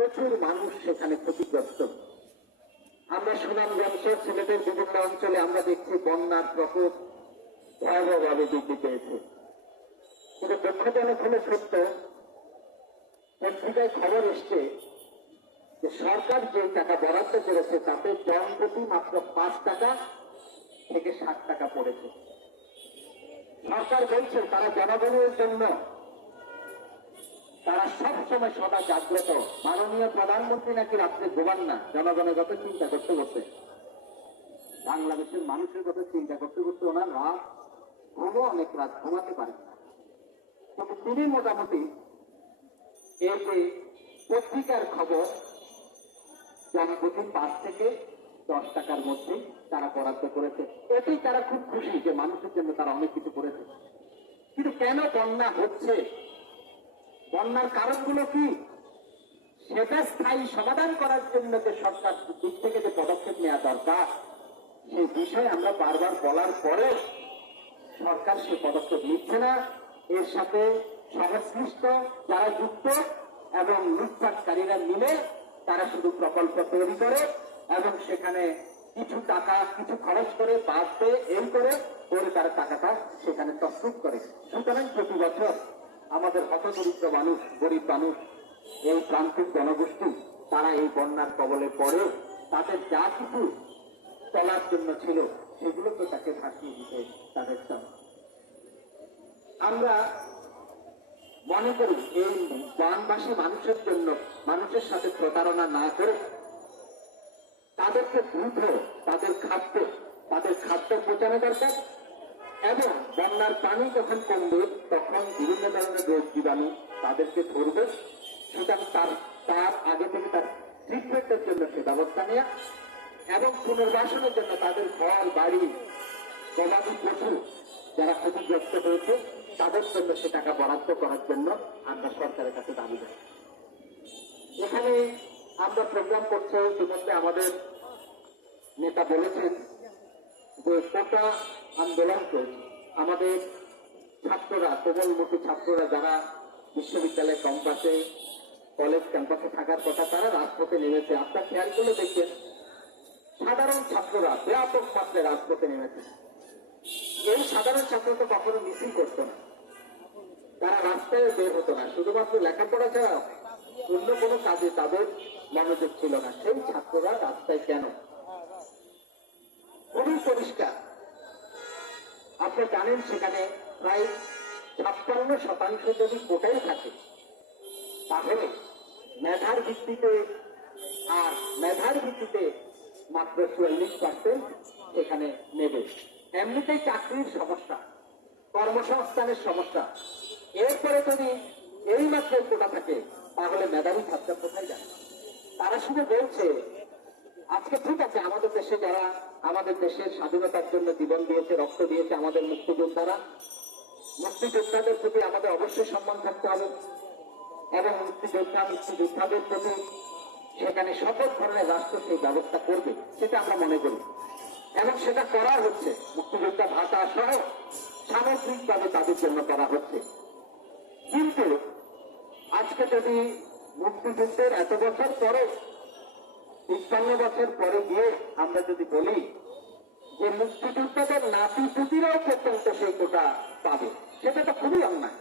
প্রচুর মানুষ সেখানে ক্ষতিগ্রস্ত। আমরা সুনামগঞ্জ সিলেটের বিভিন্ন অঞ্চলে আমরা দেখছি বন্যার প্রকোপ ভয়াবহভাবে বৃদ্ধি পেয়েছে। কিন্তু দুঃখজনক হলে সত্য, পত্রিকায় খবর এসছে যে সরকার যে টাকা বরাদ্দ করেছে তাতে জনপ্রতি মাত্র 5 টাকা থেকে 60 টাকা পড়েছে। সরকার বলছে তারা জনগণের জন্য তারা সবসময় সদা জাগ্রত। মাননীয় প্রধানমন্ত্রী নাকি রাত্রে ঘুমান না, জনগণের কথা চিন্তা করতে করতে, বাংলাদেশের মানুষের কথা চিন্তা করতে করতে ওনার রাত ঘুমও অনেক রাত ঘুমাতে পারেন না। কিন্তু তিনি মোটামুটি এই যে পত্রিকার খবর জনপ্রতি 5 থেকে 10 টাকার মধ্যে তারা বরাদ্দ করেছে, এতেই তারা খুব খুশি যে মানুষের জন্য তারা অনেক কিছু করেছে। কিন্তু কেন বন্যা হচ্ছে, বন্যার কারণগুলো কি, সেটা স্থায়ী সমাধান করার জন্য যে সরকার দিক থেকে যে পদক্ষেপ নেওয়া দরকার সেই বিষয়ে আমরা বারবার বলার পরে সরকার সে পদক্ষেপ নিচ্ছে না। এর সাথে সংশ্লিষ্ট যারা যুক্ত এবং লুটপাটকারীরা মিলে তারা শুধু প্রকল্প তৈরি করে এবং সেখানে কিছু টাকা কিছু খরচ করে বাড়তে এই করে তারা টাকাটা সেখানে তসরুপ করে। সুতরাং প্রতি বছর আমাদের হতদরিদ্র মানুষ, গরিব মানুষ, এই প্রান্তিক জনগোষ্ঠী তারা এই বন্যার কবলে পড়ে তাদের যা কিছু চলার জন্য ছিল সেগুলো তো তাকে ভাসিয়ে দিতে তাদের চান। আমরা মনে করি এই বনবাসী মানুষের জন্য মানুষের সাথে প্রতারণা না করে তাদেরকে দ্রুত তাদের খাদ্য পৌঁছানো দরকার এবং বন্যার পানি যখন কমবে তখন বিভিন্ন ধরনের রোগ জীবাণু তাদেরকে ধরবে। সুতরাং তার আগে থেকে তার ট্রিটমেন্টের জন্য সে ব্যবস্থা নেওয়া এবং পুনর্বাসনের জন্য তাদের ঘর বাড়ি গবাদি পশু যারা ক্ষতিগ্রস্ত হয়েছে তাদের জন্য সে টাকা বরাদ্দ করার জন্য আমরা সরকারের কাছে দাবি জানাই। এখানে আমরা প্রোগ্রাম করছি, ইতিমধ্যে আমাদের নেতা বলেছেন যে কোটা আন্দোলন চলছে। আমাদের ছাত্ররা, কোমলমুখী ছাত্ররা যারা বিশ্ববিদ্যালয় ক্যাম্পাসে কলেজ ক্যাম্পাসে থাকার কথা তারা রাজপথে নেমেছে। আপনার খেয়াল করে দেখবেন সাধারণ ছাত্ররা ব্যাপক মাত্রায় রাজপথে নেমেছে। এই সাধারণ ছাত্র তো কখনো মিছিল করতো না, তারা রাস্তায় বের হতো না, শুধুমাত্র লেখাপড়া ছাড়া অন্য কোনো কাজে তাদের মনোযোগ ছিল না। সেই ছাত্ররা রাস্তায় কেন? খুবই পরিষ্কার, আপনি জানেন সেখানে প্রায় 56% যদি কোটাই থাকে তাহলে মেধার ভিত্তিতে মাত্র 44% সেখানে নেবে। এমনিতেই চাকরির সমস্যা, কর্মসংস্থানের সমস্যা, এরপরে যদি এই মাত্র কোটা থাকে তাহলে মেধাবী ছাত্র কোথায় যায়? তারা শুধু বলছে আজকে ঠিক আছে, আমাদের দেশে যারা আমাদের দেশের স্বাধীনতার জন্য জীবন দিয়েছে, রক্ত দিয়েছে, আমাদের মুক্তিযোদ্ধাদের প্রতি আমাদের অবশ্যই সম্মান থাকতে হবে এবং মুক্তিযোদ্ধাদের প্রতি সেখানে সকল ধরনের রাষ্ট্র সেই ব্যবস্থা করবে, সেটা আমরা মনে করি এবং সেটা করা হচ্ছে। মুক্তিযোদ্ধা ভাতা সহ সামগ্রিকভাবে তাদের জন্য করা হচ্ছে। কিন্তু আজকে যদি মুক্তিযুদ্ধের এত বছর পরে ৫৫ বছর পরে গিয়ে আমরা যদি বলি যে মুক্তিযোদ্ধাদের নাতি পুতিরাও পর্যন্ত সেই কোটা পাবে, সেটা তো খুবই অন্যায়।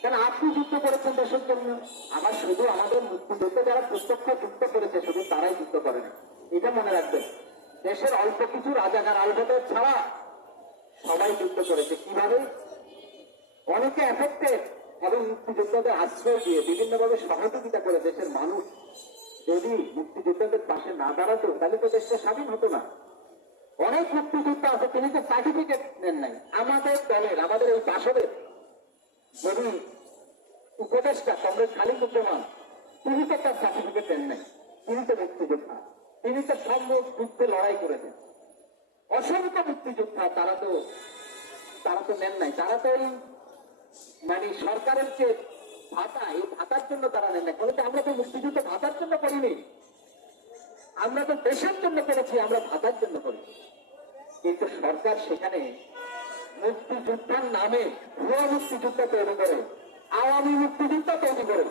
কেন? আপনি যুদ্ধ করেছেন দেশের জন্য, আবার শুধু আমাদের মুক্তিযুদ্ধে যারা প্রত্যক্ষ যুদ্ধ করেছে শুধু তারাই যুদ্ধ করে না, এটা মনে রাখবেন। দেশের অল্প কিছু রাজাকার আলবদর ছাড়া সবাই যুদ্ধ করেছে। কিভাবে? অনেকে এফেক্টেড এবং মুক্তিযোদ্ধাদের আশ্রয় দিয়ে বিভিন্নভাবে সহযোগিতা করে দেশের মানুষ যদি মুক্তিযোদ্ধাদের পাশে না দাঁড়াতো তাহলে তো দেশটা স্বাধীন হতো না। অনেক মুক্তিযোদ্ধা আছে তিনি তো সার্টিফিকেট নেন নাই। আমাদের দলের, আমাদের এই বাসদের যদি উপদেষ্টা কংগ্রেস খালিদুজ্জামান, তিনি তো তার সার্টিফিকেট নেন নাই, তিনি তো মুক্তিযোদ্ধা, তিনি তো সম্মুখ যুদ্ধে লড়াই করেছেন। অসংখ্য মুক্তিযোদ্ধা তারা তো নেন নাই, তারা তো এই মানে সরকারের যে ভাতা, এই ভাতার জন্য তারা নেন নাই। বলতে আমরা তো মুক্তিযুদ্ধ ভাতার জন্য করিনি, আমরা তো দেশের জন্য করেছি, আমরা ভাতার জন্য করি। কিন্তু সরকার সেখানে মুক্তিযোদ্ধার নামে ভুয়া মুক্তিযোদ্ধা তৈরি করে, আওয়ামী মুক্তিযোদ্ধা তৈরি করে।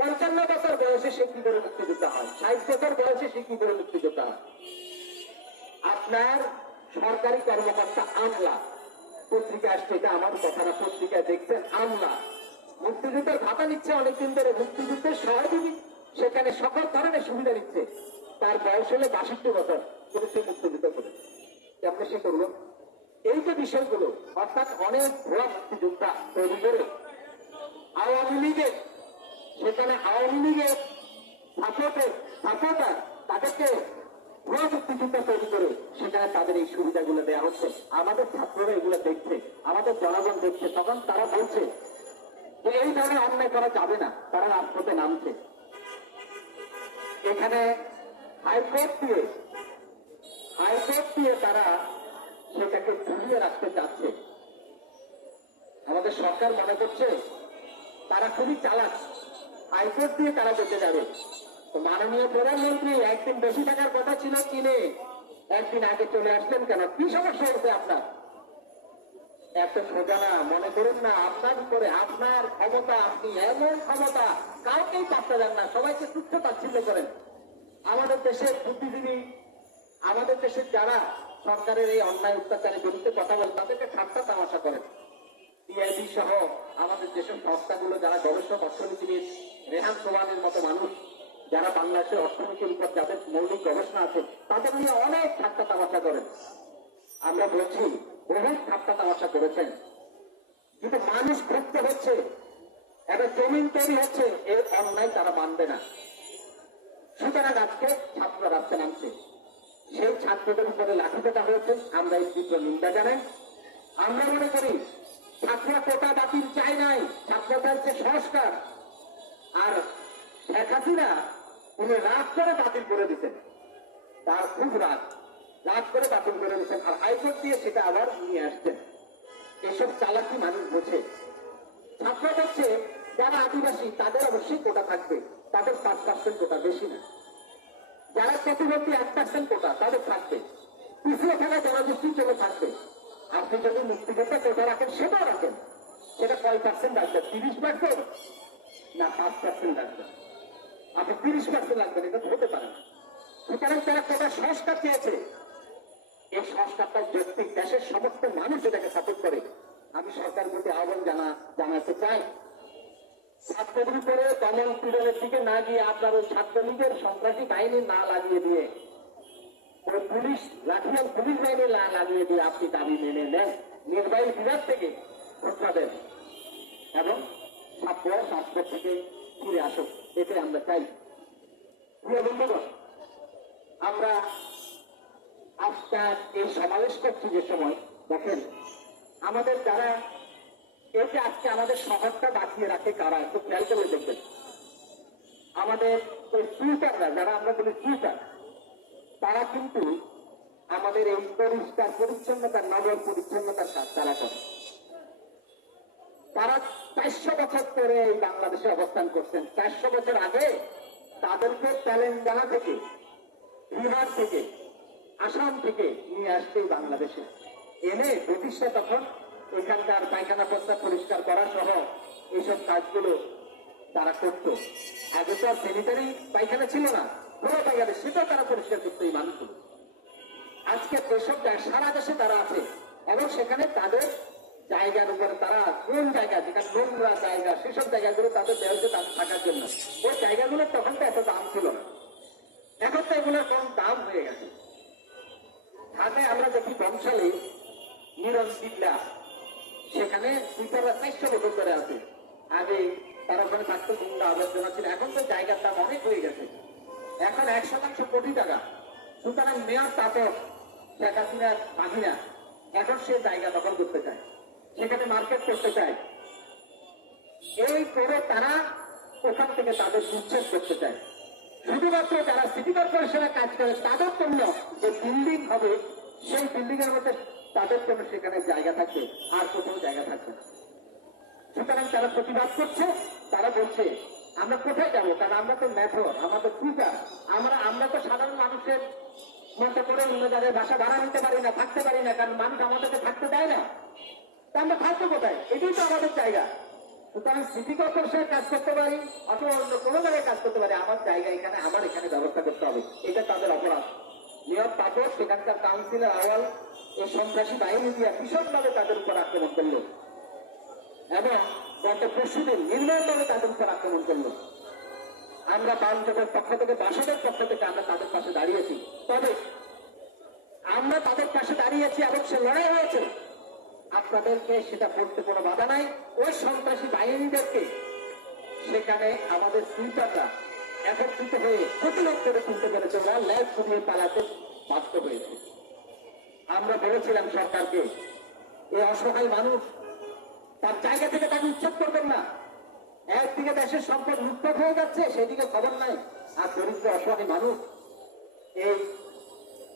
55 বছর বয়সে সে কি করে মুক্তিযোদ্ধা হয়, 60 বছর বয়সে সে কি করে মুক্তিযোদ্ধা হয়? আপনার সরকারি কর্মকর্তা আমলা, পত্রিকা আসছে, এটা আমার কথা না, পত্রিকায় দেখছেন আমলা মুক্তিযুদ্ধের ভাতা নিচ্ছে অনেকদিন ধরে, মুক্তিযুদ্ধের সহযোগী সেখানে সকল ধরনের সুবিধা নিচ্ছে, তার বয়স হলে 62 বছর, কিন্তু সে মুক্তিযুদ্ধ করেছে, কেমন সে করলো? এই যে বিষয়গুলো, অর্থাৎ অনেক ভুয়া মুক্তিযোদ্ধা তৈরি করে আওয়ামী লীগের, সেখানে আওয়ামী লীগের সাপোর্টার তাদেরকে ভুয়া মুক্তিযোদ্ধা তৈরি করে সেখানে তাদের এই সুবিধাগুলো দেওয়া হচ্ছে। আমাদের ছাত্ররা এগুলো দেখছে, আমাদের জনগণ দেখছে, তখন তারা বলছে যে এই ধরনের অন্যায় করা যাবে না, তারা রাজপথে নামছে। এখানে হাইকোর্ট দিয়ে তারা সেটাকে ঝুলিয়ে রাখতে চাচ্ছে। আমাদের সরকার মনে করছে তারা খুবই চালাক, হাইকোর্ট দিয়ে তারা যেতে যাবে। মাননীয় প্রধানমন্ত্রী একদিন বেশি টাকার কথা ছিল কিনে একদিন আগে চলে আসলেন কেন? কি সমস্যা হচ্ছে আপনার? এত সোজা না, মনে করেন না আপনার উপরে আপনার ক্ষমতা, আপনি এমন ক্ষমতা কাউকেই পাত্তা দেন না, সবাইকে তুচ্ছ তাচ্ছিল্য করেন। আমাদের দেশের বুদ্ধিজীবী, আমাদের দেশের যারা সরকারের এই অন্যায় অত্যাচারের বিরুদ্ধে কথা বলেন তাদেরকে ঠাট্টা তামাশা করেন। টিআইবি সহ আমাদের যেসব সংস্থাগুলো, যারা গবেষক, অর্থনীতিবিদ, রেহান সোহানের মতো মানুষ, যারা বাংলাদেশের অর্থনীতির উপর যাদের মৌলিক গবেষণা আছে, তাদের নিয়ে অনেক ঠাট্টা তামাশা করেন। আমরা বলছি বহু ঠাট্টা তামাশা করেছেন, কিন্তু মানুষ ক্ষুব্ধ হচ্ছে, একটা জমিন তৈরি হচ্ছে, এর অন্যায় তারা মানবে না। সুতরাং আজকে ছাত্র রাস্তায় নামছে, সেই ছাত্রদের উপরে লাঠিপেটা হয়েছে, আমরা এই তীব্র নিন্দা জানাই। আমরা মনে করি ছাত্ররা কোটা বাতিল চাই নাই, ছাত্রদের যে সংস্কার, আর শেখ হাসিনা উনি রাত করে বাতিল করে দিচ্ছেন, তার খুব রাত করে বাতিল করে দিচ্ছেন, আর হাইকোর্ট দিয়ে সেটা আবার নিয়ে আসছেন। এসব চালাকি মানুষ বোঝে। ছাত্রদের হচ্ছে যারা আদিবাসী তাদের অবশ্যই কোটা থাকবে, তাদের 5% কোটা, বেশি না। যারা প্রতিবন্ধী 1% কোটা তাদের থাকবে, পিছিয়ে থাকা জনগোষ্ঠীর জন্য থাকবে। আপনি যদি মুক্তিযোদ্ধা কোটা রাখেন, সেটাও রাখেন, সেটা কয় পার্সেন্ট রাখবেন? 30% না 5% রাখবেন? আপনি 30% রাখবেন, এটা হতে পারে না। সুতরাং তারা কোটা সংস্কার চেয়েছে, এই সংস্কারটা যৌক্তিক, দেশের সমস্ত মানুষ এটাকে সাপোর্ট করে। আমি সরকারের প্রতি আহ্বান জানাতে চাই, ছাত্রদের উপরে দমন পীড়নের দিকে না গিয়ে আপনার ওই ছাত্রলীগের সন্ত্রাসী বাহিনী না লাগিয়ে দিয়ে, ওই পুলিশ লাঠিয়াল পুলিশ বাহিনী না লাগিয়ে দিয়ে আপনি দাবি মেনে নেন, নির্বাহী বিভাগ থেকে ঘোষণা দেন এবং ছাত্র থেকে ফিরে আসুক, এটাই আমরা চাই। প্রিয় বন্ধুগণ, আমরা আজকাল এই সমাবেশ করছি যে সময়, দেখেন আমাদের যারা এই যে আজকে আমাদের শহরটা বাঁচিয়ে রাখে কারা, একটু খেয়াল করে দেখবেন। আমাদের ওই সুইটাররা, যারা আমরা বলি সুইটার, তারা কিন্তু আমাদের এই পরিষ্কার পরিচ্ছন্নতার, নগর পরিচ্ছন্নতার কাজ তারা করে। তারা 400 বছর ধরে এই বাংলাদেশে অবস্থান করছেন। 400 বছর আগে তাদেরকে তেলেঙ্গানা থেকে, বিহার থেকে, আসাম থেকে নিয়ে আসছে বাংলাদেশে, এনে ব্রিটিশরা তখন এখানকার পায়খানা প্রস্তাব পরিষ্কার করা সহ এইসব কাজগুলো তারা করত। আগে তো আর স্যানিটারি পায়খানা ছিল না, পুরো পায়খানা, সেটাও তারা পরিষ্কার করতো এই মানুষগুলো। আজকে যেসব সারা দেশে তারা আছে এবং সেখানে তাদের জায়গার উপরে তারা কোন জায়গা, যেখানে নোংরা জায়গা, সেসব জায়গাগুলো তাদের দেওয়া হচ্ছে তাদের থাকার জন্য। ওই জায়গাগুলোর তখন তো এত দাম ছিল না, এখন তো এগুলোর কম দাম হয়ে গেছে। হাতে আমরা দেখি বংশালে নিরন বিদ্যা, সেখানে সুইটাররা 400 বছর ধরে আছে। আগে তারা ওখানে থাকতো, গুন্ডা আবর্জনা ছিল, এখন তো জায়গার দাম অনেক হয়ে গেছে, এখন 1% কোটি টাকা। সুতরাং মেয়র তাতক শেখ হাসিনার বাহিনা এখন সে জায়গা দখল করতে চায়, সেখানে মার্কেট করতে চায়, এই করে তারা ওখান থেকে তাদের উচ্ছেদ করতে চায়। শুধুমাত্র যারা সিটি কর্পোরেশনে কাজ করে তাদের জন্য যে বিল্ডিং হবে, সেই বিল্ডিং এর মধ্যে তাদের জন্য সেখানে জায়গা থাকবে, আর কোথাও জায়গা থাকবে না। সুতরাং তারা প্রতিবাদ করছে, তারা বলছে আমরা কোথায় যাবো, কারণ আমরা তো মেথর, আমাদের ফিউচার, আমরা তো সাধারণ মানুষের মতো করে অন্য জায়গায় বাসা ভাড়া নিতে পারি না, থাকতে পারি না, কারণ মানুষ আমাদেরকে থাকতে দেয় না। তা আমরা থাকবো কোথায়? এটাই তো আমাদের জায়গা। সুতরাং সিটি কর্পোরেশনের কাজ করতে পারি অথবা অন্য কোনো জায়গায় কাজ করতে পারি, আমার জায়গা এখানে, আমার এখানে ব্যবস্থা করতে হবে, এটা তাদের অপরাধ। নিয়ম তাপস সেখানকার কাউন্সিলর আওয়াল এই সন্ত্রাসী বাহিনী দিয়ে ভীষণভাবে তাদের উপর আক্রমণ করলো এবং গত পরশুদিন নির্মমভাবে তাদের উপর আক্রমণ করলো। আমরা বামজোটের পক্ষ থেকে, বাসদের পক্ষ থেকে আমরা তাদের পাশে দাঁড়িয়েছি, তবে আমরা তাদের পাশে দাঁড়িয়েছি এবং সে লড়াই হয়েছে। আপনাদেরকে সেটা করতে কোনো বাধা নাই। ওই সন্ত্রাসী বাহিনীদেরকে সেখানে আমাদের সুইপাররা একত্রিত হয়ে প্রতিরোধ করে তুলতে পেরেছে, ওরা ল্যাব ছড়িয়ে পালাতে বাধ্য হয়েছে। আমরা বলেছিলাম সরকারকে, এই অসহায় মানুষ তার জায়গা থেকে তাকে উচ্ছেদ করবেন না। একদিকে দেশের সম্পদ লুটপাট হয়ে যাচ্ছে, সেদিকে খবর নাই, আর দরিদ্র অসহায় মানুষ এই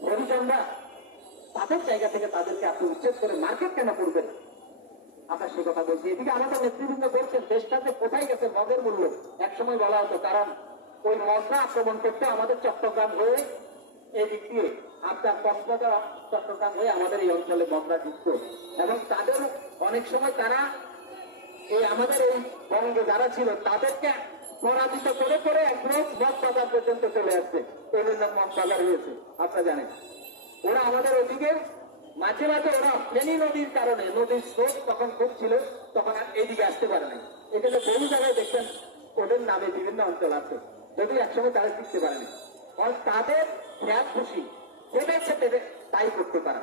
হরিজনরা তাদের জায়গা থেকে তাদেরকে আপনি উচ্ছেদ করে মার্কেট কেন করবেন? আপনার সে কথা বলছি। এদিকে আমাদের নেতৃবৃন্দ বলছেন দেশটা যে কোথায় গেছে মদের মূল্য, একসময় বলা হতো, কারণ ওই মদরা আক্রমণ করতে আমাদের চট্টগ্রাম হয়ে এই দিক দিয়ে আপনার কক্সবাজার চট্টগ্রাম হয়ে আমাদের এই অঞ্চলে মদরা যুক্ত, এবং তাদের অনেক সময় তারা এই আমাদের এই বঙ্গে যারা ছিল তাদেরকে পরাজিত করে করে একদম মদ বাজার পর্যন্ত চলে আসছে। এই জন্য মদ বাজার হয়েছে আপনারা জানেন। ওরা আমাদের ওদিকে মাঝে মাঝে ওরা ফেনী নদীর কারণে, নদীর স্রোত তখন খুব ছিল, তখন আর এইদিকে আসতে পারে নাই। এখানে বহু জায়গায় দেখছেন ওদের নামে বিভিন্ন অঞ্চল আছে, যদি একসময় তারা শিখতে পারেনি। কারণ তাদের খেয়াল খুশি ভেবেছে তাই করতে পারে।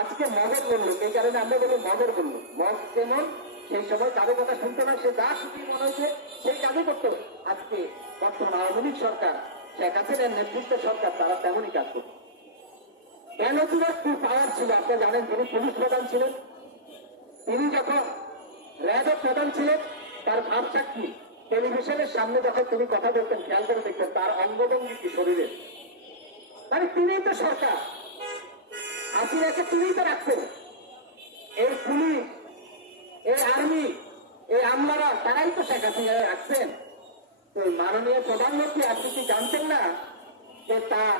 আজকে মদের বললো, এই কারণে আমরা বলি মদের বললো, মদ যেমন সেই সময় কারো কথা শুনতো না, সে যা খুশি মনে হয়েছে সেই কাজই করতো। আজকে বর্তমান আওয়ামী লীগ সরকার, শেখ হাসিনার নেতৃত্ব সরকার, তারা তেমনই কাজ করতো। বেনজিরের কি পাওয়ার ছিল আপনারা জানেন, তিনি পুলিশ প্রধান ছিলেন, তিনি যখন র্যাবের প্রধান ছিলেন, তার ভাবসাক কি টেলিভিশনের সামনে যখন তিনি কথা বলতেন, খেয়াল করে দেখতেন তার অঙ্গভঙ্গি কি শরীরের, মানে তিনিই তো সরকার, হাসিনাকে তিনিই তো রাখছেন। এই পুলিশ, এই আর্মি, এই আমলারা, তারাই তো শেখ হাসিনা রাখছেন। তো মাননীয় প্রধানমন্ত্রী আপনি কি জানতেন না যে তার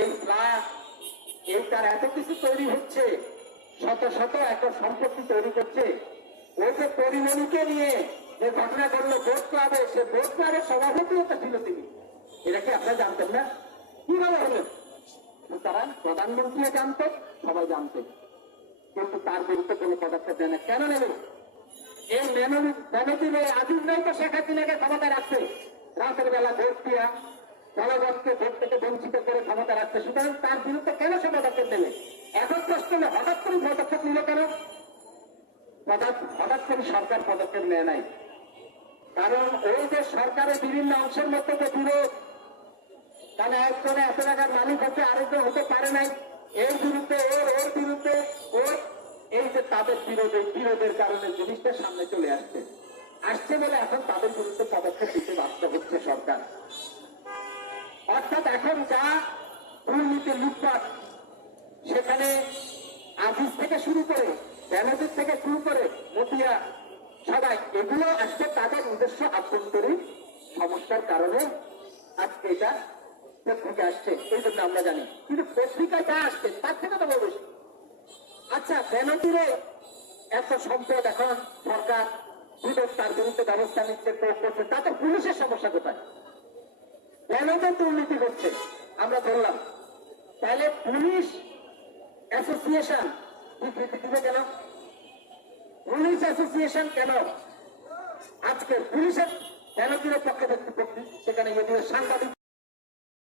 এই ফ্ল্যাট, এই তার এত কিছু তৈরি হচ্ছে, শত শত একর সম্পত্তি তৈরি করছে। ওই যে পরিমণিকে নিয়ে যে ঘটনা করলো বোট ক্লাবে, সে বোট ক্লাবের সভাপতিও তো ছিল তিনি। এটা কি আপনারা জানতেন না? কিভাবে হলেন? সুতরাং প্রধানমন্ত্রীও জানতেন, সবাই জানতেন, কিন্তু তার বিরুদ্ধে কোনো পদক্ষেপ নেয় না। কেন নেবেন? এই মেনজির আজিজরাই তো শেখ হাসিনাকে ক্ষমতা রাখছে, রাতের বেলা ভোট দিয়া জনগণকে ভোট থেকে বঞ্চিত করে ক্ষমতা রাখছে। সুতরাং তার বিরুদ্ধে কেন সে পদক্ষেপ নেবে? এখন প্রশ্ন হলো হঠাৎ করে পদক্ষেপ নিল কেন? হঠাৎ করে সরকার পদক্ষেপ নেয় নাই, কারণ ওই যে সরকারের বিভিন্ন অংশের মধ্যে যে বিরোধ, তাহলে একজনে এত টাকার মালিক হচ্ছে, আরেকজন হতে পারে নাই, এর বিরুদ্ধে ওর বিরুদ্ধে ওর, এই যে তাদের বিরোধের কারণে জিনিসটা সামনে চলে আসছে বলে এখন তাদের বিরুদ্ধে পদক্ষেপ দিতে বাধ্য হচ্ছে সরকার। অর্থাৎ এখন যা দুর্নীতি লুটপাট, সেখানে আজিজ থেকে শুরু করে, বেনজির থেকে শুরু করে মতিয়া, সবাই এগুলো আসছে তাদের নিজস্ব আভ্যন্তরীণ সমস্যার কারণে আজকে এটা পত্রিকা আসছে, এই জন্য আমরা জানি। কিন্তু পত্রিকায় যা আসছে তার থেকে তো বড় বেশি। আচ্ছা, বেনজিরে এত সম্পদ, এখন সরকার তার বিরুদ্ধে ব্যবস্থা নিচ্ছে, প্রয়োগ করছে, তাতে পুলিশের সমস্যা কোথায়? বেনজির দুর্নীতি করছে আমরা ধরলাম, তাহলে পুলিশ অ্যাসোসিয়েশন স্বীকৃতি দিবে কেন? পুলিশ অ্যাসোসিয়েশন কেন আজকে পুলিশের বেনজিরের পক্ষে সেখানে সাংবাদিক